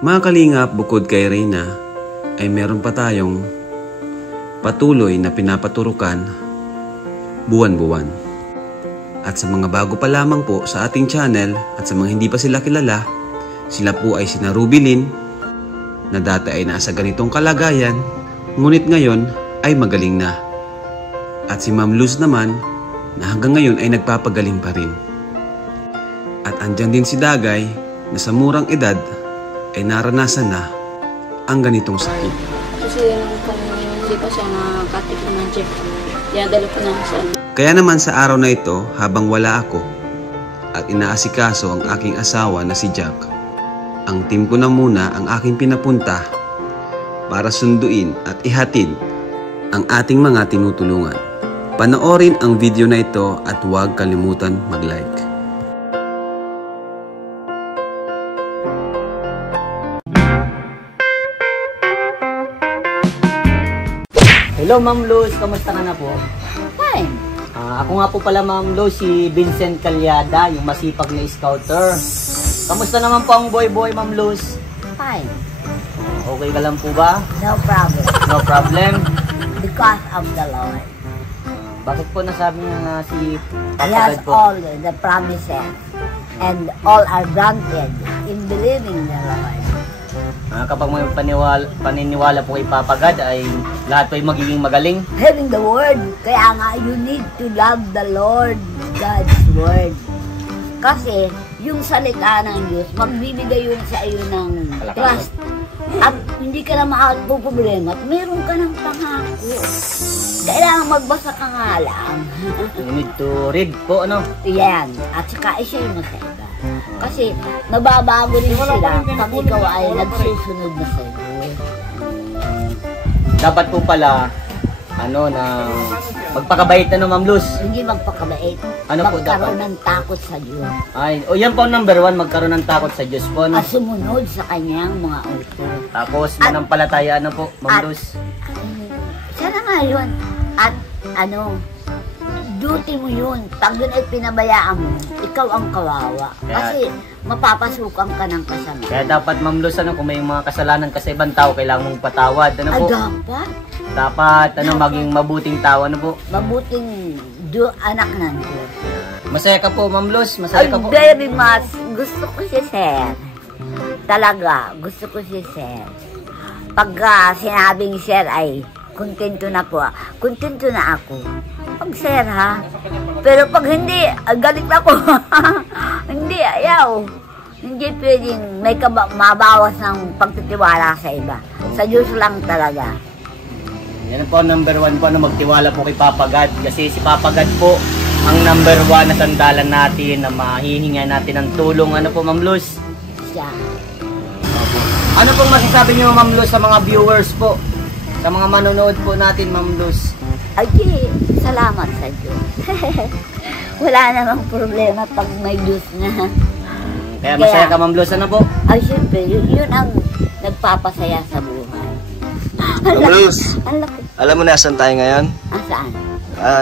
Mga kalingap, bukod kay Reyna, ay meron pa tayong patuloy na pinapaturukan buwan-buwan. At sa mga bago pa lamang po sa ating channel at sa mga hindi pa sila kilala, sila po ay sina Rubilin, na dati ay nasa ganitong kalagayan, ngunit ngayon ay magaling na. At si Ma'am Luz naman, na hanggang ngayon ay nagpapagaling pa rin. At andyan din si Dagay, na sa murang edad ay naranasan na ang ganitong sakit. Kasi kung hindi pa siya nakatik naman siya, dinadala ko na siya. Kaya naman sa araw na ito, habang wala ako at inaasikaso ang aking asawa na si Jack, ang team ko na muna ang aking pinapunta para sunduin at ihatid ang ating mga tinutulungan. Panoorin ang video na ito at huwag kalimutan mag-like. Hello Ma'am Luz, kamusta ka na po? Fine. Ako nga po pala Ma'am Luz, si Vincent Calyada, yung masipag na scouter. Kamusta naman po ang boy Ma'am Luz? Fine. Okay ka lang po ba? No problem. No problem? Because of the Lord. Bakit po nasabi niya na si He has Papagad po? all the promises and all are granted in believing the Lord. Kapag may paniniwala po kay Papagad ay lahat po ay magiging magaling. Having the word, kaya nga you need to love the Lord, God's word. Kasi yung salita ng Diyos, magbibigay yun sa iyo ng trust. At hindi ka na makapag-problema at meron ka ng pangako. Kailangan magbasa ka nga lang. You need to read po, ano? Yan. At saka i-share mo sa iba. Kasi nababago rin sila pag ikaw ay nagsusunod na sa iyo. Dapat po pala, na magpakabait na Ma'am Luz. Hindi magpakabait. Ano po magkaroon dapat? ng takot sa Diyos. Ay, yan po number 1, magkaroon ng takot sa Diyos po. At sumunod sa kanyang mga utos. Tapos, manampalataya po, Ma'am Luz. Sana nga yun. At duty mo yun. Pag yun ay pinabayaan mo, ikaw ang kawawa. Kasi mapapasukan ka ng kasama. Kaya dapat Ma'am Luz, kung may mga kasalanan ka sa ibang tao, kailangan mong patawad. Ano po? Dapat. Dapat, maging mabuting tao, ano po? Mabuting anak ng Diyos. Masaya ka po, Ma'am Luz? Masaya ka po? Very much. Gusto ko si Sir. Talaga, gusto ko si Sir. Pagka sinabing Sir ay kontento na po. Kontento na ako. Pag Sir ha. Pero pag hindi, galit ako. Hindi, ayaw. Hindi pwedeng may mabawas ng pagtitiwala sa iba. Sa Diyos lang talaga. Yan po, number 1 po, magtiwala po kay Papagad. Kasi si Papagad po, ang number 1 na sandalan natin, na mahihinga natin ng tulong. Ano po, Ma'am Luz? Siya. Ano pong masasabi niyo, Ma'am Luz, sa mga viewers po? Sa mga manonood po natin, Ma'am Luz? Ay, salamat sa Diyos. Wala namang problema pag may Diyos na. Kaya masaya ka, Ma'am Luz, ano po? Ay, siyempre, yun ang nagpapasaya sa buhay. Ma'am Luz, alam mo na saan tayo ngayon? Saan?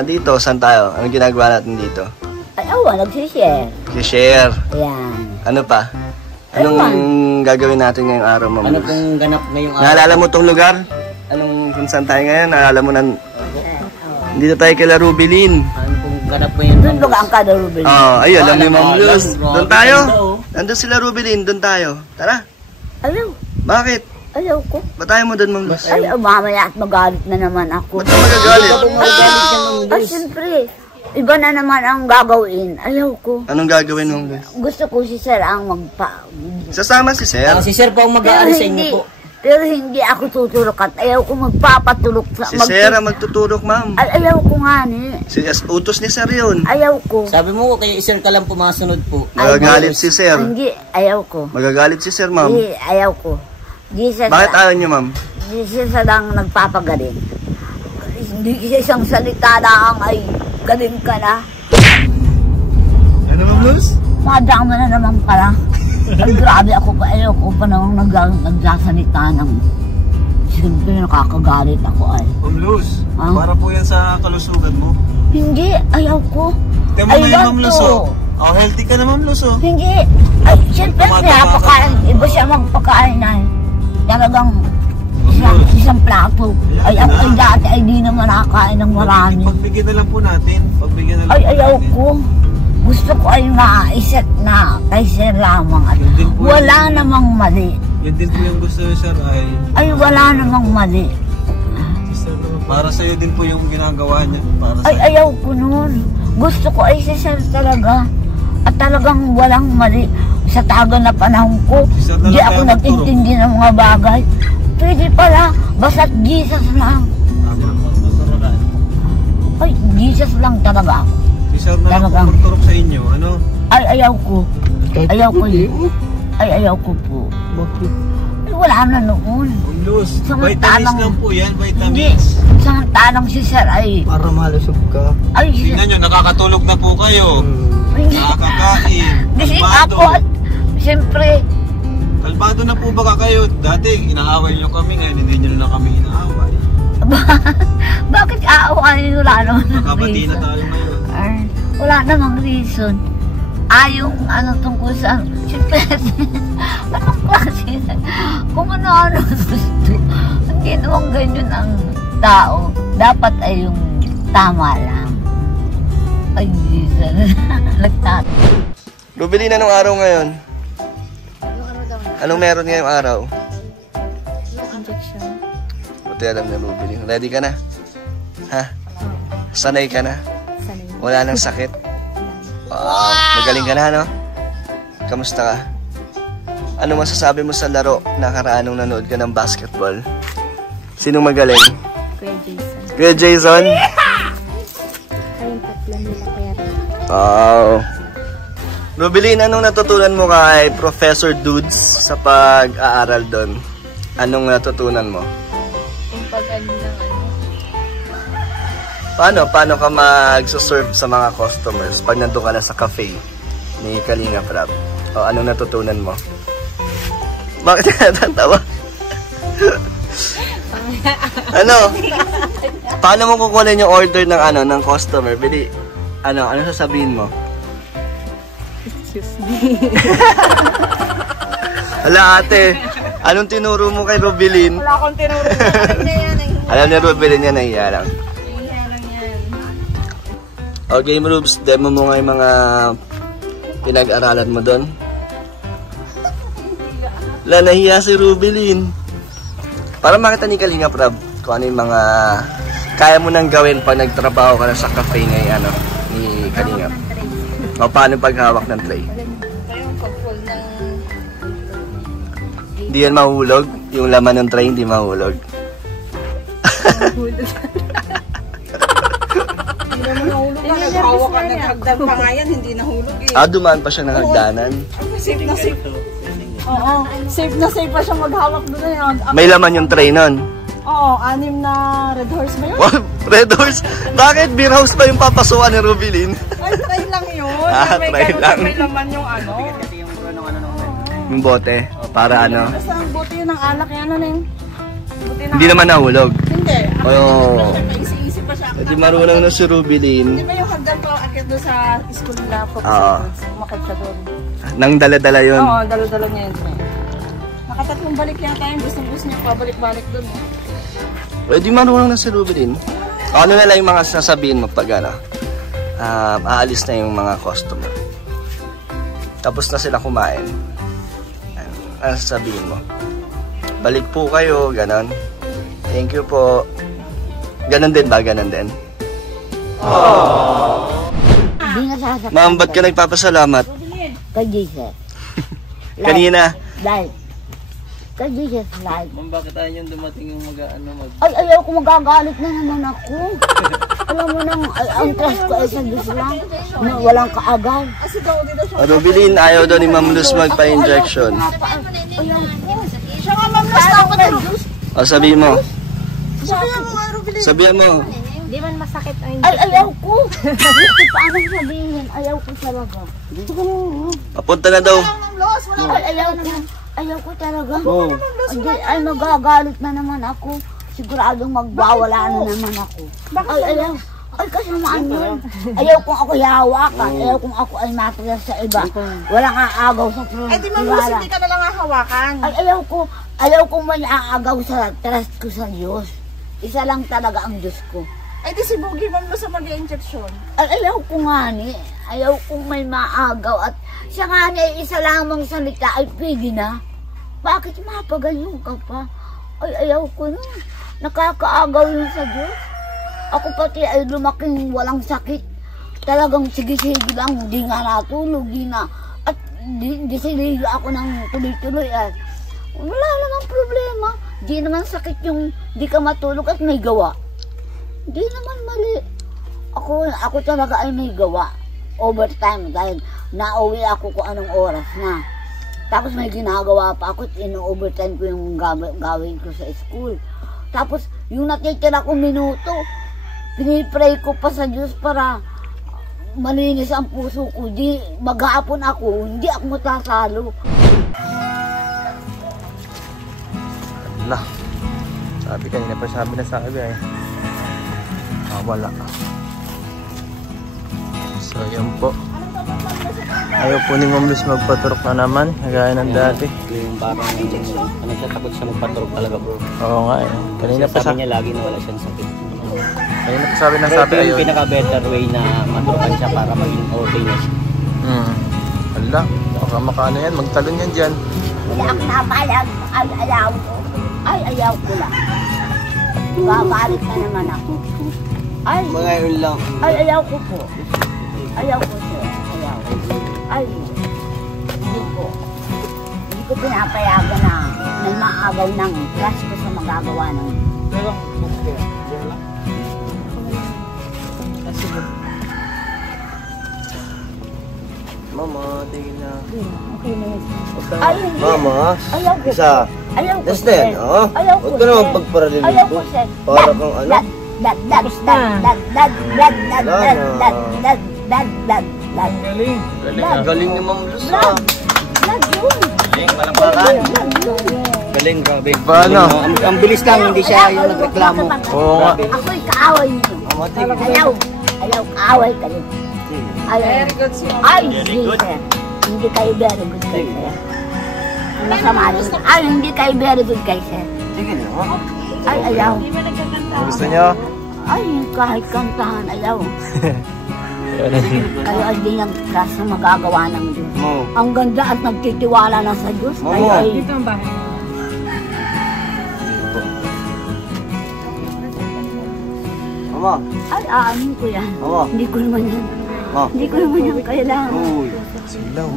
Dito, saan tayo? Anong ginagawa natin dito? Ay, nagsishare. Si-share. Ayan. Ano pa? Anong gagawin natin ngayong araw, Ma'am Ano Luz? pong ganap ngayong araw? Naalala mo tong lugar? Kung saan tayo ngayon? Naalala mo na... Dito tayo kay Rubilin. Ano pong ganap ngayong, Doon ba ang kada Ruben? Ayun, alam niyo, Ma'am Luz. Doon tayo. Ganda, Nandun sila Rubilin, doon tayo. Tara. Ayaw. Bakit? Ayaw ko. Ba't tayo mo doon, Ma'am Luz? Ay, mamaya at magalit na naman ako. Ba't ka magagalit? Ay, siyempre. Iba na naman ang gagawin. Ayaw ko. Anong gagawin, Ma'am Luz? Gusto ko si Sir ang Sasama si Sir. Si Sir po ang mag-aaral sa inyo po. Pero hindi ako tutulok at ayaw ko magpapatulok sa... Si Sir ang magtuturok, Ma'am. Ayaw ko nga ni. Utos ni Sir yun. Ayaw ko. Sabi mo, kaya Sir ka lang po mga sunod po. Magagalit si Sir. Hindi, ayaw ko. Magagalit si Sir, Ma'am. Hindi, ayaw ko. Bakit ayaw niyo, Ma'am? Hindi siya lang nagpapagaling. Hindi siya isang salita na ang ay galing ka na. Ano, Ma'am Luz? Madama na naman pala. Ay, grabe ako pa. Ayaw ko pa namang nagsasalita ng... Siyempre nakakagalit ako ay. Ma'am Luz, para po yan sa kalusugan mo. Hindi, ayaw ko. Temo na yung Ma'am Luz, oh. Oh, healthy ka naman, Luz, oh. Hindi. Ay, siyempre, pinapakain. Iba siya magpakain ay. Talagang isang plato. Ay, ako ay dati ay di naman nakakain ng marami. Pagbigyan na lang po natin. Pagbigyan na lang. Ay, ayaw ko. Gusto ko ay maiset na kay Sir lamang. At wala namang mali. Yan din po yung gusto niyo, Sir, ay... Ay, wala namang mali. Para sa'yo din po yung ginagawa niya. Para Ay, ayaw ko nun. Gusto ko ay si Sir talaga. At talagang walang mali. Sa tagal na panahon ko, di ako nag-intindi ng mga bagay. Pwede pala, basta't Jesus lang. Ay, Jesus lang talaga ako. Si Sir na lang po magturok sa inyo, ano? Ay, ayaw ko. Ayaw ko yun. Ay, ayaw ko po. Ay, wala na noon. Luz, vitamins Samantalang- lang po yan, Hindi. vitamins. Samantalang si Sir ay... Para malusog ka. Ay, Tingnan nyo, nakakatulog na po kayo. Nakakakain. Kasi Kalmado. ako, siyempre, Kalmado na po ba kayo? Dati, inaaway nyo kami, ngayon hindi nyo na kami inaaway. bakit aawain? Wala naman ng Nakabati na reason. tayo ngayon. Ay, wala namang reason. Yung ano tungkol sa... Siyempre, anong klase na? Kung ano-ano gusto. Hindi naman ganyan ang tao. Dapat ay yung tama lang. Ay, Jesus. Nagtato. Rubelin, anong araw ngayon? Anong meron ngayong araw? Injection. Buti alam na, Rubelin. Ready ka na? Ha? Sanay ka na? Sanay. Wala nang sakit? Wow! Magaling ka na, no? Kamusta ka? Ano masasabi mo sa laro nakaraan nung nanood ka ng basketball? Sinong magaling? Kuya Jason. Kuya Jason? Kayong tatlo nila kaya rin. Wow! Rubelin, anong natutunan mo kay Professor Dudes sa pag-aaral doon? Anong natutunan mo? Kung pag ano ng ano. Paano ka mag-serve sa mga customers pag nandun ka na sa cafe ni Kalinga Prab? O anong natutunan mo? Bakit ka natatawa? Ano? Paano mo kukunin yung order ng ng customer? Bili, ano sasabihin mo? Excuse me. Hala ate, anong tinuro mo kay Rubelin? Wala akong tinuro. Alam niya yan. Alam ni Rubelin yan, nahiya lang. Nahiya lang yan. Okay, Rubes, demo mo nga yung mga pinag-aralan mo doon. Wala, nahiya si Rubelin. Para makita ni Kalinga Prab kung ano yung mga kaya mo nang gawin pag nagtrabaho ka na sa cafe ni Kalinga. O paano paghawak ng tray? Kayong pag-full ng... Hindi yan mahulog. Yung laman ng tray hindi mahulog. Hulog. Hindi naman nahulog ka. Naghawa ka, naghagdan pa nga yan, hindi nahulog eh. Dumaan pa siya ng hagdanan. Safe na safe. Oo, safe na safe pa siyang maghawak doon na yan. May laman yung tray nun. Oo, 6 na red horse ba yun? Wow, Red Horse! Bakit beer house pa yung papasukan ni Rubelin? Ay, try lang yun. May Try ganun, lang. May laman yung ano. Yung bote. Para ano? Basta ang buti yun ng alak yan, ano yung... Buti na. Hindi naman nahulog. Hindi. Oo. May isi-isi pa siya. Hindi marunong na si Rubelin. Di ba yung hagdan ko akit doon sa school nila? Oo. Umakit siya doon. Nang dala-dala yun. Oo, dalo-dalo niya yun. Nakatatlong balik yata yun. Gusto niya pabalik-balik doon. Di marunong na si Rubelin. Ano na lang yung mga sasabihin mo pag aalis na yung mga customer. Tapos na sila kumain. Ano sasabihin mo? Balik po kayo, ganon. Thank you po. Ganon din ba? Ganon din. Hindi nga sasaktan. Ma'am, ba't ka nagpapasalamat? Kay Jesus. Kanina. Dahil. Kay Jesus live. Ma'am, bakit tayo yung dumating yung Ay, ayaw ko magagalit na naman ako. Alam mo nang, ang trust ko ay sa Diyos lang. Na walang kaagaw. Rubelin, ayaw daw ni Ma'am Luz magpa-injection. Ayaw ko. Siya nga, Ma'am Luz, dapat na juice. O, sabihin mo. Sabihan mo nga, Rubelin. Sabihan mo. Di man masakit ang Ay, ayaw ko. Gusto paano sabihin? Ayaw ko talaga. Papunta na daw. Ma'am Luz, wala Ay, ayaw ko. Ayaw ko talaga. Oo. Ay, magagalit na naman ako. Siguradong magwawala na naman ako. Ay, ayaw. Ay, kasamaan yun. Ayaw kung ako hawakan. Ayaw kung ako ay matras sa iba. Walang aagaw sa Eh di Ma'am, hindi ka na lang hahawakan. Ay, ayaw ko may aagaw sa trust ko sa Diyos. Isa lang talaga ang Diyos ko. Eh di si Boogie Ma'am sa mag-i-injection. Ay, ayaw ko nga ni. Ayaw kong may maagaw. At siya nga ni, isa lamang salita ay pwede na. Bakit mapaganyo ka pa? Ay, ayaw ko na. Nakakaagaw yun sa Diyos. Ako pati ay lumaking walang sakit. Talagang sige-sige lang. Di nga natulog, di na. At di siliga ako ng tuloy-tuloy. At wala namang problema. Di naman sakit yung di ka matulog at may gawa. Di naman mali. Ako talaga ay may gawa. Overtime dahil nauwi ako kung anong oras na. Tapos may ginagawa pa ako at ino-overtime ko yung gawin ko sa school. Tapos yung natitira kong minuto, pinipray ko pa sa Diyos para malinis ang puso ko. Di maghapon ako, hindi ako matasalo. Ala. Sabi kanina pa sabi na sabi ay. Wala. So yan po. Ayaw po ni Ma'am Luz magpaturok na naman. Kagaya ng dati. Yung parang, ano siya, takot siya magpaturok talaga bro. Oo nga eh. Kanina pa Sabi niya lagi na wala siyang sakit. Kanina pa sabi ng Pero sabi ito yung ayun. pinaka-better way na maturukan siya para maging okay na siya. Hala. Baka makaano yan. Magtalon yan dyan. Hindi ako napayag. Ay, ayaw ko. Ay, ayaw ko lang. Babalik na naman ako. Ay, Mga yun lang. ay, ayaw ko po. Ayaw ko sir. Ayaw. Ay, hindi ko. Hindi ko pinapayagan na may maagaw ng class ko sa magagawa ng. Mama, tingin na. Okay na yun. Ay, hindi. Mama, Ayaw ko. isa. Ayaw ko. That's ten, sir. oh. Ayaw ko. Huwag ka naman sir. pagparalilig Ayaw ko. ko, sir. Para kang ano? Galing ni Ma'am Luz ah. Galing, palakpakan. Galing, grabe. Paano? Ang bilis lang, hindi siya yung nagreklamo. Oo nga. Ako'y kaaway niyo. Ayaw. Ayaw, kaaway kayo. Ayaw. Very good siya. Ay, sir. Hindi kayo very good kay sir. Ang masama rin. Ay, hindi kayo very good kay sir. Sige na. Ay, ayaw. Hindi ba nagkakanta? Gusto niyo? Ay, kahit kantahan, ayaw. Kayo ay di ng class na magagawa ng Diyos. Mo. Ang ganda at nagtitiwala na sa Diyos. Kayo Oo. ay, Dito ang bahay. Mama. ay, aanin ko yan. Oo. Hindi ko naman yan. Oh. Hindi ko naman yan kailangan. Uy. Silaw.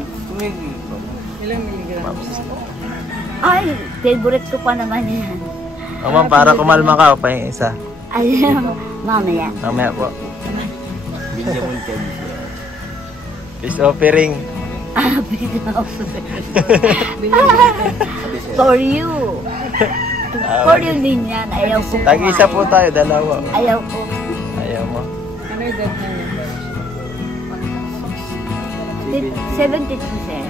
Ilang miligram? Ay, favorite ko pa naman yan. Mama, para kumalma ka, pa yung isa. Ay, mamaya. Mamaya po. Peace offering. For you. For you din yan. Ayaw ko. Tag-isa po tayo, dalawa. Ayaw ko. Ayaw mo. Ano yung dad na yun? 72, sir.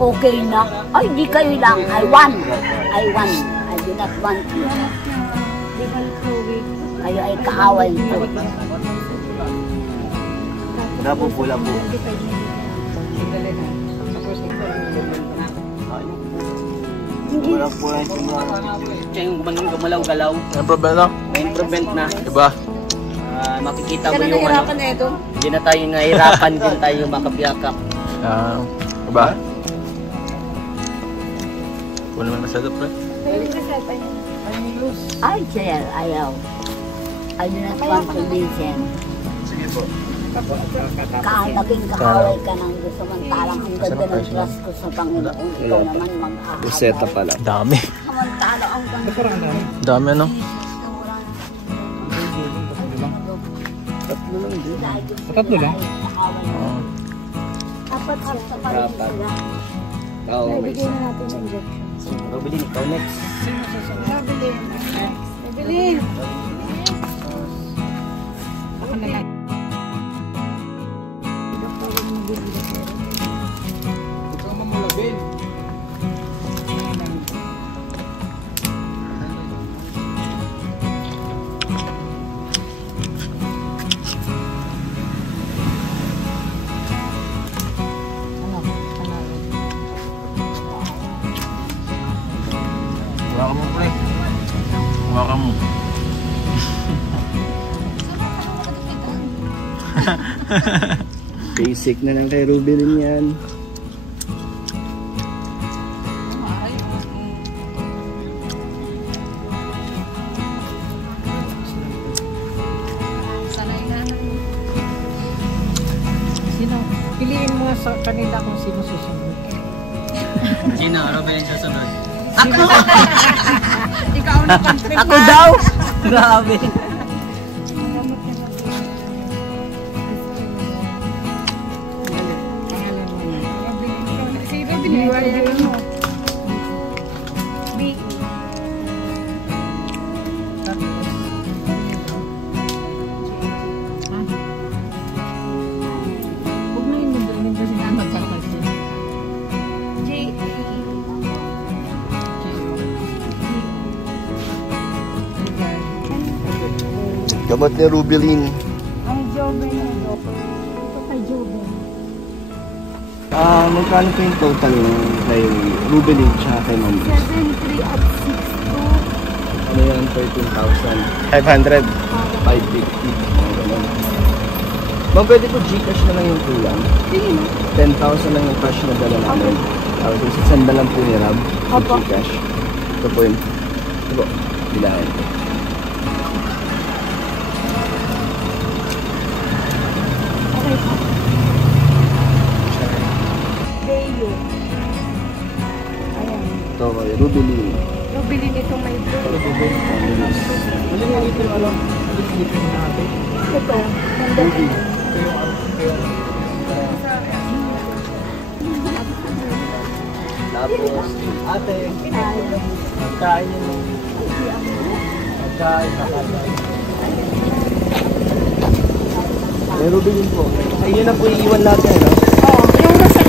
Okay na. Ay, di kayo lang. I want. I do not want you. Kayo ay kaaway ko. Wala po, pula po. Wala po lang simula. Siya yung gumalaw-galaw. Ano problema? May improvement na. Diba? Makikita Ka mo na yung ano. nahirapan na ito? Hindi na tayo nahirapan din tayo makapiyakap. Diba? Wala naman masyado, pre. Ay, sir, ayaw. I do not want to listen. Sige po. Naging kaaway ka ng Diyos. Samantalang ang ganda ng trust ko sa Panginoon. Ikaw naman mag-aagaw. Reseta pala. Dami. Samantala ang ganda. Dami ano? Tatlo lang? Apat sa paligid sila. Oo, Bigyan na natin ng injection. Robilin, ikaw next. Evelyn! Ako na lang. Basic na lang kay Rubilin yan. Sino? Piliin mo sa kanila kung sino susunod. Sino? Robin susunod? Ikaw na country Ako daw! Grabe. Si Robin mo. B. Huwag na yung nandun kasi na magkakasin. J. Gamot ni Rubilin. Ang Joven mo. Ito kay Joven. Magkano po yung total kay Rubilin tsaka kay Ma'am? 7,3 at 6,2. Ano yan? 13,500. 550. Ma'am, pwede po Gcash na lang yung kulang. 10,000 lang yung cash na dala namin. Tapos sasend na lang po ni Rab. Opo. Gcash. Ito po yun. Ito po. Bilangan po. Okay po. Bayo. Ayan. Ito kay Rubilin. Rubilin itong may blue. Ito. Ganda. Tapos, ate, kain mo. Kain na kain. May Rubilin po. Ay, yun na po iiwan natin, no? Oh, yung nasa